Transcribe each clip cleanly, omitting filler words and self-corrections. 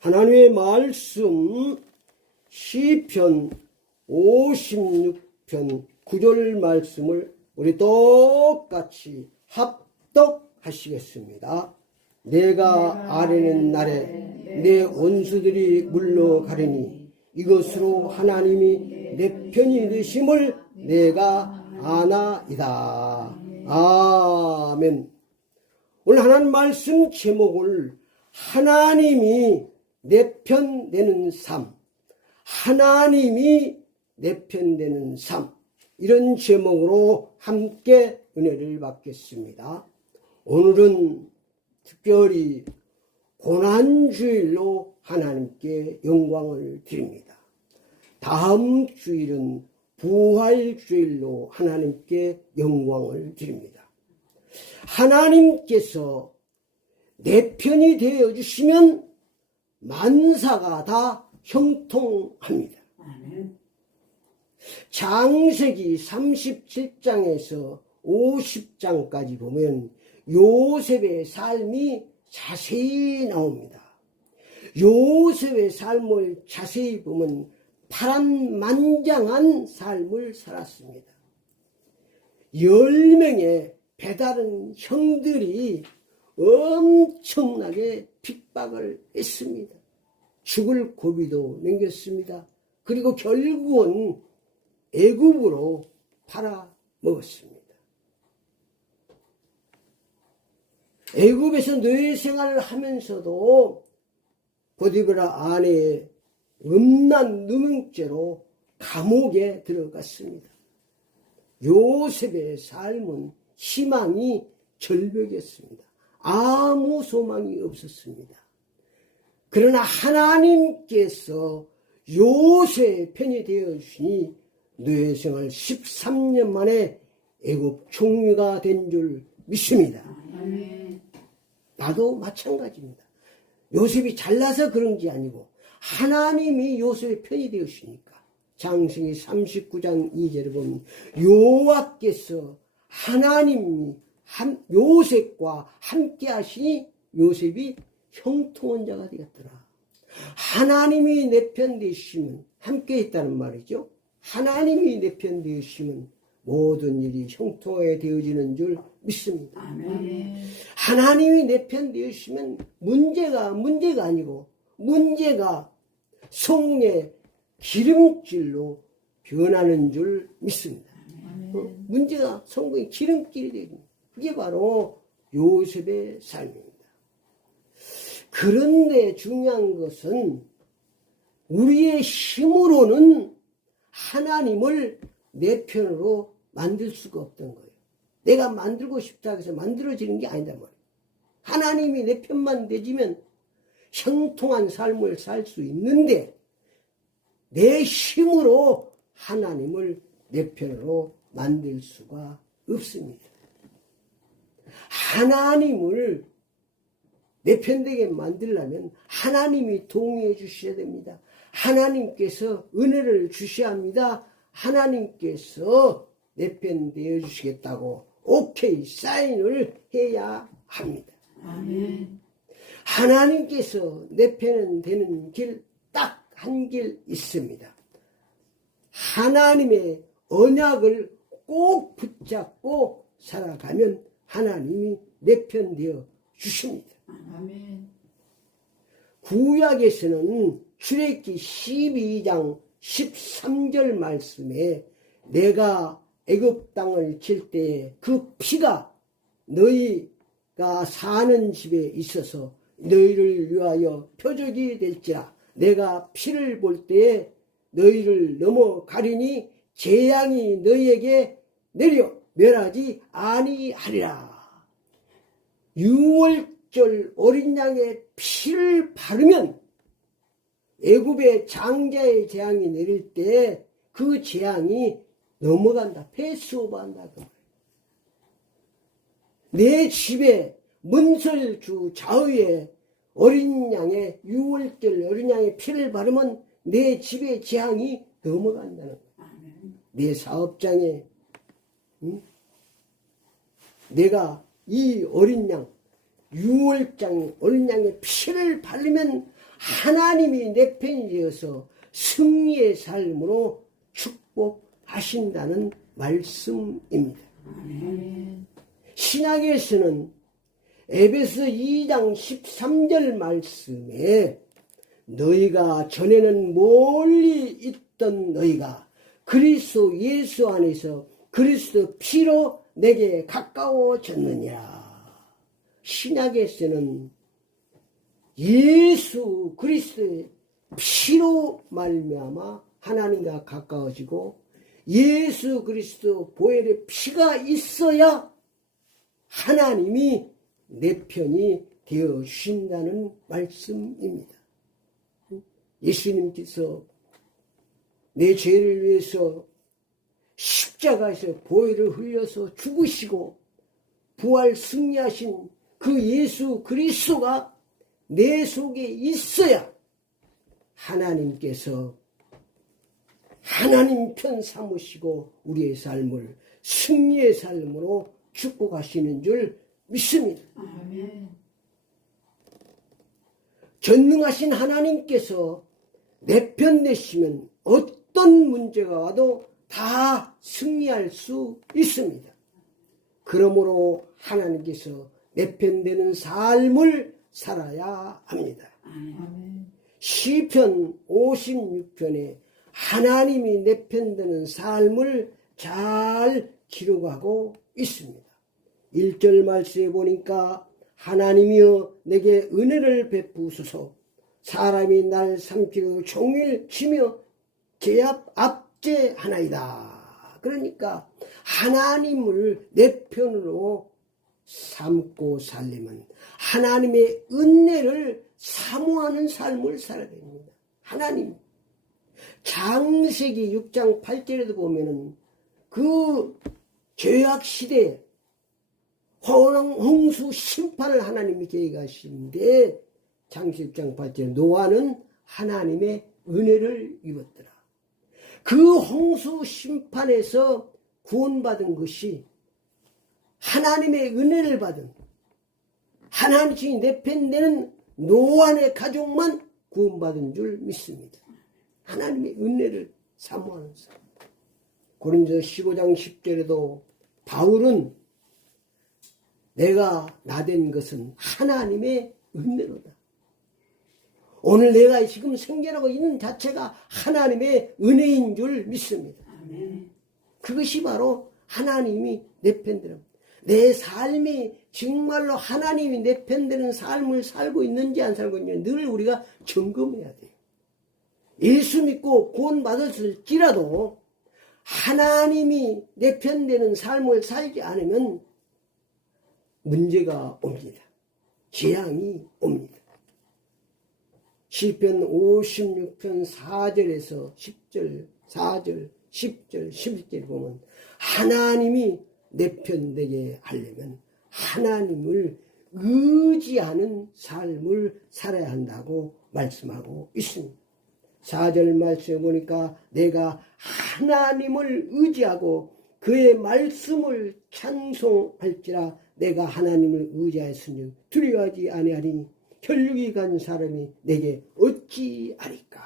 하나님의 말씀 시편 56편 9절 말씀을 우리 똑같이 합독하시겠습니다. 내가 아뢰는 날에 내 원수들이 물러가리니 이것으로 하나님이 내 편이 되심을 내가 아나이다. 아멘. 오늘 하나님 말씀 제목을 하나님이 내 편 되는 삶, 하나님이 내 편 되는 삶, 이런 제목으로 함께 은혜를 받겠습니다. 오늘은 특별히 고난주일로 하나님께 영광을 드립니다. 다음 주일은 부활주일로 하나님께 영광을 드립니다. 하나님께서 내 편이 되어주시면 만사가 다 형통합니다. 창세기 37장에서 50장까지 보면 요셉의 삶이 자세히 나옵니다. 요셉의 삶을 자세히 보면 파란만장한 삶을 살았습니다. 10명의 배다른 형들이 엄청나게 핍박을 했습니다. 죽을 고비도 넘겼습니다. 그리고 결국은 애굽으로 팔아먹었습니다. 애굽에서 노예 생활을 하면서도 보디브라 아내의 음란 누명죄로 감옥에 들어갔습니다. 요셉의 삶은 희망이 절벽이었습니다. 아무 소망이 없었습니다. 그러나 하나님께서 요셉의 편이 되어주시니 노예생활 13년 만에 애굽 총리가 된 줄 믿습니다. 나도 마찬가지입니다. 요셉이 잘나서 그런 게 아니고 하나님이 요셉의 편이 되었으니까. 창세기 39장 2절에 보면 여호와께서 하나님이 요셉과 함께 하시니 요셉이 형통한 자가 되었더라. 하나님이 내 편 되시면 함께 있다는 말이죠. 하나님이 내 편 되시면 모든 일이 형통하게 되어지는 줄 믿습니다. 아멘. 하나님이 내 편 되시면 문제가 아니고 문제가 성의 기름질로 변하는 줄 믿습니다. 문제가 성공의 기름질이 됩니다. 그게 바로 요셉의 삶입니다. 그런데 중요한 것은 우리의 힘으로는 하나님을 내 편으로 만들 수가 없던 거예요. 내가 만들고 싶다 해서 만들어지는 게 아니다 말이에요. 하나님이 내 편만 되지면 형통한 삶을 살 수 있는데 내 힘으로 하나님을 내 편으로 만들 수가 없습니다. 하나님을 내 편 되게 만들려면 하나님이 동의해 주셔야 됩니다. 하나님께서 은혜를 주셔야 합니다. 하나님께서 내 편 되어 주시겠다고 오케이 사인을 해야 합니다. 아멘. 하나님께서 내 편은 되는 길 딱 한 길 있습니다. 하나님의 언약을 꼭 붙잡고 살아가면 하나님이 내 편 되어 주십니다. 아멘. 구약에서는 출애굽기 12장 13절 말씀에 내가 애굽 땅을 칠 때 그 피가 너희가 사는 집에 있어서 너희를 위하여 표적이 될지라. 내가 피를 볼 때에 너희를 넘어가리니 재앙이 너희에게 내려 멸하지 아니하리라. 6월절 어린 양의 피를 바르면 애굽의 장자의 재앙이 내릴 때 그 재앙이 넘어간다. 패스오버한다. 내 집에 문설주 좌우에 어린 양의 6월절 어린 양의 피를 바르면 내 집의 재앙이 넘어간다는 거야. 내 사업장에 내가 이 어린 양 6월장 어린 양의 피를 바르면 하나님이 내 편이 되어서 승리의 삶으로 축복하신다는 말씀입니다. 신약에서는 에베소 2장 13절 말씀에 너희가 전에는 멀리 있던 너희가 그리스도 예수 안에서 그리스도 피로 내게 가까워졌느니라. 신약에서는 예수 그리스도의 피로 말미암아 하나님과 가까워지고 예수 그리스도 보혈의 피가 있어야 하나님이 내 편이 되어 주신다는 말씀입니다. 예수님께서 내 죄를 위해서 십자가에서 보혈을 흘려서 죽으시고 부활 승리하신 그 예수 그리스도가 내 속에 있어야 하나님께서 하나님 편 삼으시고 우리의 삶을 승리의 삶으로 축복하시는 줄 믿습니다. 아멘. 전능하신 하나님께서 내 편 되시면 어떤 문제가 와도 다 승리할 수 있습니다. 그러므로 하나님께서 내 편 되는 삶을 살아야 합니다. 아멘. 시편 56편에 하나님이 내 편 되는 삶을 잘 기록하고 있습니다. 1절 말씀에 보니까 하나님이여 내게 은혜를 베푸소서 사람이 날 삼키고 종일 치며 제압 압제하나이다. 그러니까 하나님을 내 편으로 삼고 살려면 하나님의 은혜를 사모하는 삶을 살아야 됩니다. 하나님 창세기 6장 8절에도 보면은 그 죄악 시대에 홍수 심판을 하나님이 계획하시는데 창세기 6장 8절 노아는 하나님의 은혜를 입었더라. 그 홍수 심판에서 구원받은 것이 하나님의 은혜를 받은 하나님이 내 편 되는 노아의 가족만 구원받은 줄 믿습니다. 하나님의 은혜를 사모하는 사람. 고린도서 15장 10절에도 바울은 내가 나된 것은 하나님의 은혜로다. 오늘 내가 지금 생겨나고 있는 자체가 하나님의 은혜인 줄 믿습니다. 그것이 바로 하나님이 내 편되는 내 삶이 정말로 하나님이 내 편되는 삶을 살고 있는지 안 살고 있는지 늘 우리가 점검해야 돼요. 예수 믿고 구원받았을지라도 하나님이 내 편되는 삶을 살지 않으면 문제가 옵니다. 재앙이 옵니다. 시편 56편 4절에서 10절, 4절, 10절, 11절 보면 하나님이 내 편 되게 하려면 하나님을 의지하는 삶을 살아야 한다고 말씀하고 있습니다. 4절 말씀에 보니까 내가 하나님을 의지하고 그의 말씀을 찬송할지라 내가 하나님을 의지하였으니 두려워하지 아니하니 혈육이 간 사람이 내게 어찌하리까.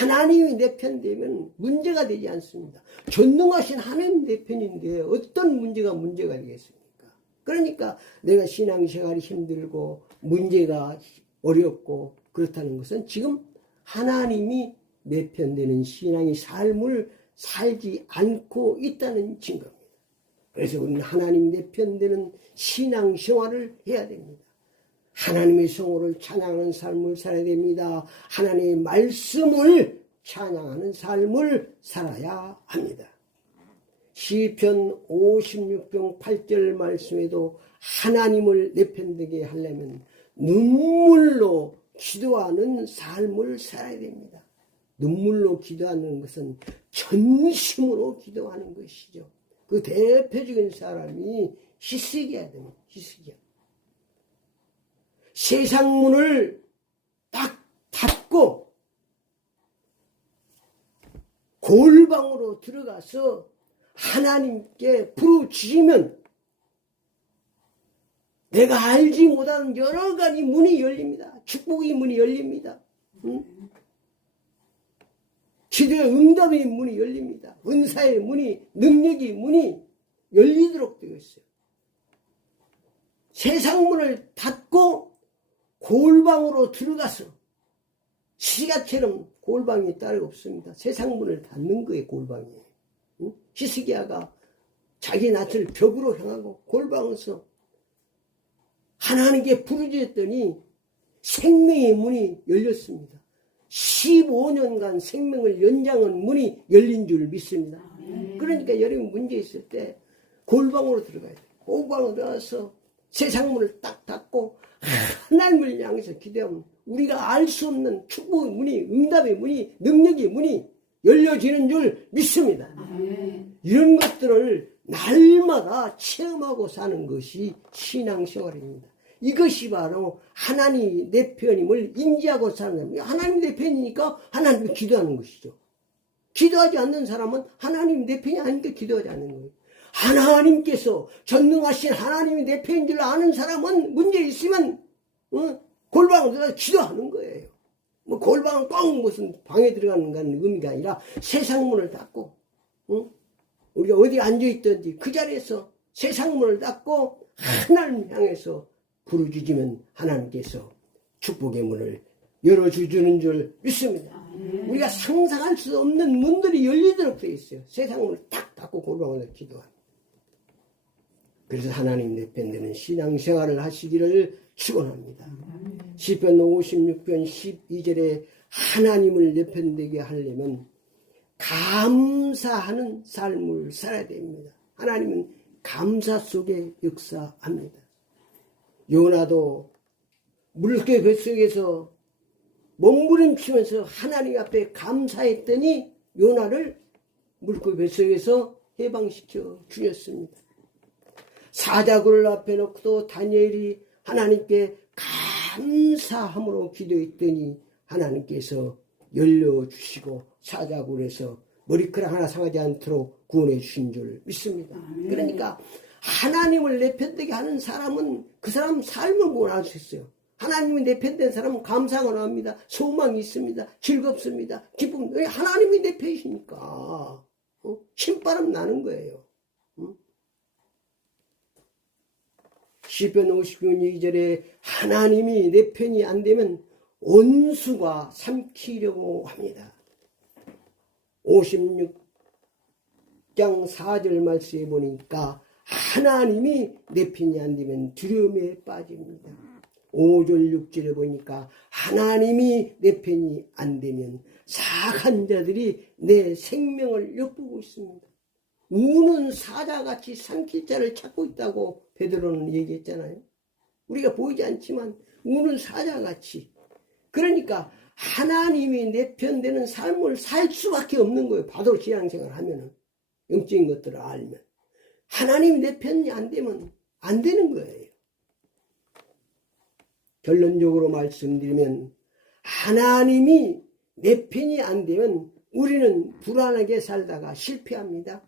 하나님이 내 편 되면 문제가 되지 않습니다. 전능하신 하나님 내 편인데 어떤 문제가 되겠습니까? 그러니까 내가 신앙생활이 힘들고 문제가 어렵고 그렇다는 것은 지금 하나님이 내 편 되는 신앙의 삶을 살지 않고 있다는 증거입니다. 그래서 우리는 하나님 내 편 되는 신앙생활을 해야 됩니다. 하나님의 성호를 찬양하는 삶을 살아야 됩니다. 하나님의 말씀을 찬양하는 삶을 살아야 합니다. 시편 56편 8절 말씀에도 하나님을 내 편 되게 하려면 눈물로 기도하는 삶을 살아야 됩니다. 눈물로 기도하는 것은 전심으로 기도하는 것이죠. 그 대표적인 사람이 히스기야가 됩니다. 히스기야. 세상 문을 딱 닫고 골방으로 들어가서 하나님께 부르짖으면 내가 알지 못하는 여러 가지 문이 열립니다. 축복의 문이 열립니다. 응? 기도의 응답의 문이 열립니다. 은사의 문이, 능력의 문이 열리도록 되어 있어요. 세상 문을 닫고 골방으로 들어가서 시가처럼 골방이 따로 없습니다. 세상 문을 닫는 거예요, 골방이. 응? 히스기야가 자기 낯을 벽으로 향하고 골방에서 하나님께 부르짖었더니 생명의 문이 열렸습니다. 15년간 생명을 연장한 문이 열린 줄 믿습니다. 그러니까 여러분 문제 있을 때 골방으로 들어가야 돼요. 골방으로 들어가서 세상 문을 딱 닫고 하나님을 향해서 기도하면 우리가 알 수 없는 축복의 문이, 응답의 문이, 능력의 문이 열려지는 줄 믿습니다. 이런 것들을 날마다 체험하고 사는 것이 신앙생활입니다. 이것이 바로 하나님 내 편임을 인지하고 사는 겁니다. 하나님 내 편이니까 하나님을 기도하는 것이죠. 기도하지 않는 사람은 하나님 내 편이 아니니까 기도하지 않는 거예요. 하나님께서 전능하신 하나님이 내 편인 줄 아는 사람은 문제 있으면 골방으로 들어가서 기도하는 거예요. 뭐 골방은 꼭 무슨 방에 들어가는 건 의미가 아니라 세상 문을 닫고 우리가 어디 앉아있든지 그 자리에서 세상 문을 닫고 하나님 향해서 부르짖으면 하나님께서 축복의 문을 열어주시는 줄 믿습니다. 우리가 상상할 수 없는 문들이 열리도록 되어 있어요. 세상 문을 딱 닫고 골방으로 기도합니다. 그래서 하나님 내 편 되는 신앙생활을 하시기를 축원합니다. 시편 56편 12절에 하나님을 내 편 되게 하려면 감사하는 삶을 살아야 됩니다. 하나님은 감사 속에 역사합니다. 요나도 물개 뱃속에서 몸부림치면서 하나님 앞에 감사했더니 요나를 물개 뱃속에서 해방시켜 주셨습니다. 사자굴 앞에 놓고도 다니엘이 하나님께 감사함으로 기도했더니 하나님께서 열려주시고 사자굴에서 머리카락 하나 상하지 않도록 구원해 주신 줄 믿습니다. 그러니까 하나님을 내 편되게 하는 사람은 그 사람 삶을 원할 수 있어요. 하나님이 내 편된 사람은 감사가 합니다. 소망이 있습니다. 즐겁습니다. 기쁨. 왜 하나님이 내 편이시니까 신바람 나는 거예요. 시편 50편 2절에 하나님이 내 편이 안 되면 원수가 삼키려고 합니다. 56장 4절 말씀에 보니까 하나님이 내 편이 안 되면 두려움에 빠집니다. 5절 6절에 보니까 하나님이 내 편이 안 되면 사악한 자들이 내 생명을 엿보고 있습니다. 우는 사자같이 삼킬 자를 찾고 있다고 베드로는 얘기했잖아요. 우리가 보이지 않지만 우는 사자같이. 그러니까 하나님이 내 편 되는 삶을 살 수밖에 없는 거예요. 바로 신앙생활을 하면은. 영적인 것들을 알면. 하나님 내 편이 안 되면 안 되는 거예요. 결론적으로 말씀드리면 하나님이 내 편이 안 되면 우리는 불안하게 살다가 실패합니다.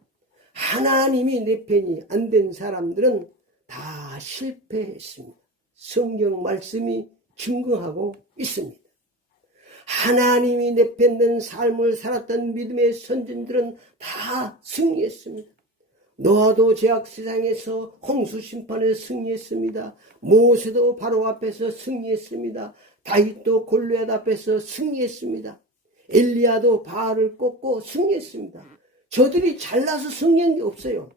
하나님이 내 편이 안 된 사람들은 다 실패했습니다. 성경 말씀이 증거하고 있습니다. 하나님이 내 편 된 삶을 살았던 믿음의 선진들은 다 승리했습니다. 노아도 죄악 세상에서 홍수 심판에서 승리했습니다. 모세도 바로 앞에서 승리했습니다. 다윗도 골리앗 앞에서 승리했습니다. 엘리야도 바알을 꺾고 승리했습니다. 저들이 잘나서 승리한 게 없어요.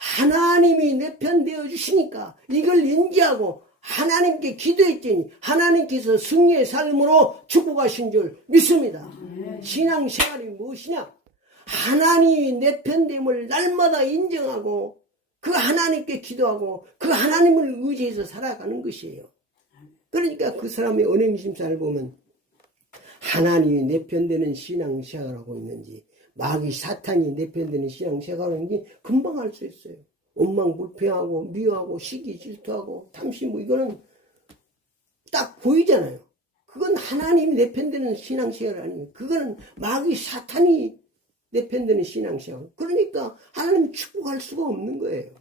하나님이 내 편 되어주시니까 이걸 인지하고 하나님께 기도했더니 하나님께서 승리의 삶으로 축복하신 줄 믿습니다. 신앙생활이 무엇이냐? 하나님이 내 편됨을 날마다 인정하고 그 하나님께 기도하고 그 하나님을 의지해서 살아가는 것이에요. 그러니까 그 사람의 언행심사를 보면 하나님이 내 편되는 신앙생활을 하고 있는지 마귀 사탄이 내 편되는 신앙생활을 하는지 금방 알 수 있어요. 원망불평하고 미워하고 시기 질투하고 탐심 이거는 딱 보이잖아요. 그건 하나님이 내 편되는 신앙생활 아니에요. 그거는 마귀 사탄이 내 편되는 신앙생활. 그러니까 하나님 축복할 수가 없는 거예요.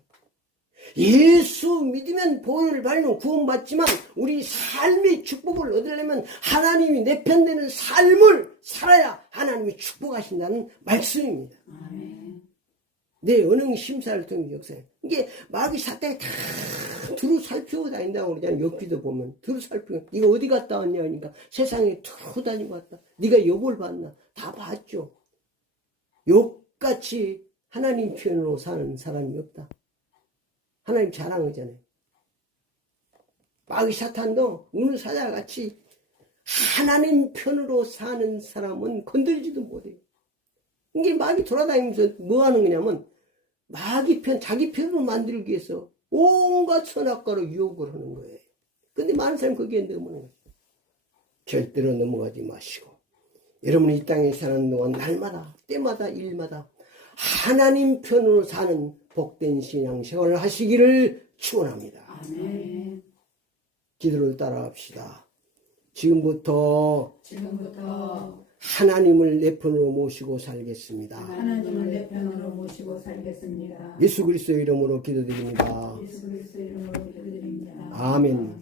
예수 믿으면 보혈을 받으면 구원받지만 우리 삶의 축복을 얻으려면 하나님이 내 편 되는 삶을 살아야 하나님이 축복하신다는 말씀입니다. 아멘. 내 언행 심사를 통해 역사해. 이게 마귀 사탄이 다 두루 살피고 다닌다고 그러잖아요. 엽기도 보면 두루 살피고 네가 어디 갔다 왔냐 하니까 세상에 두루 다니고 왔다. 네가 욕을 봤나? 다 봤죠. 욕같이 하나님 편으로 사는 사람이 없다. 하나님 자랑하잖아요. 마귀 사탄도 우는 사자같이 하나님 편으로 사는 사람은 건들지도 못해요. 이게 마귀 돌아다니면서 뭐 하는 거냐면 마귀 편, 자기 편으로 만들기 위해서 온갖 선악과로 유혹을 하는 거예요. 근데 많은 사람이 거기에 넘어가는 거예요. 절대로 넘어가지 마시고 여러분이 이 땅에 사는 동안 날마다 때마다 일마다 하나님 편으로 사는 복된 신앙생활을 하시기를 축원합니다. 아멘. 기도를 따라합시다. 지금부터 하나님을 내 편으로 모시고 살겠습니다. 하나님을 내 편으로 모시고 살겠습니다. 예수 그리스도의 이름으로 기도드립니다. 예수 그리스도의 이름으로 기도드립니다. 아멘.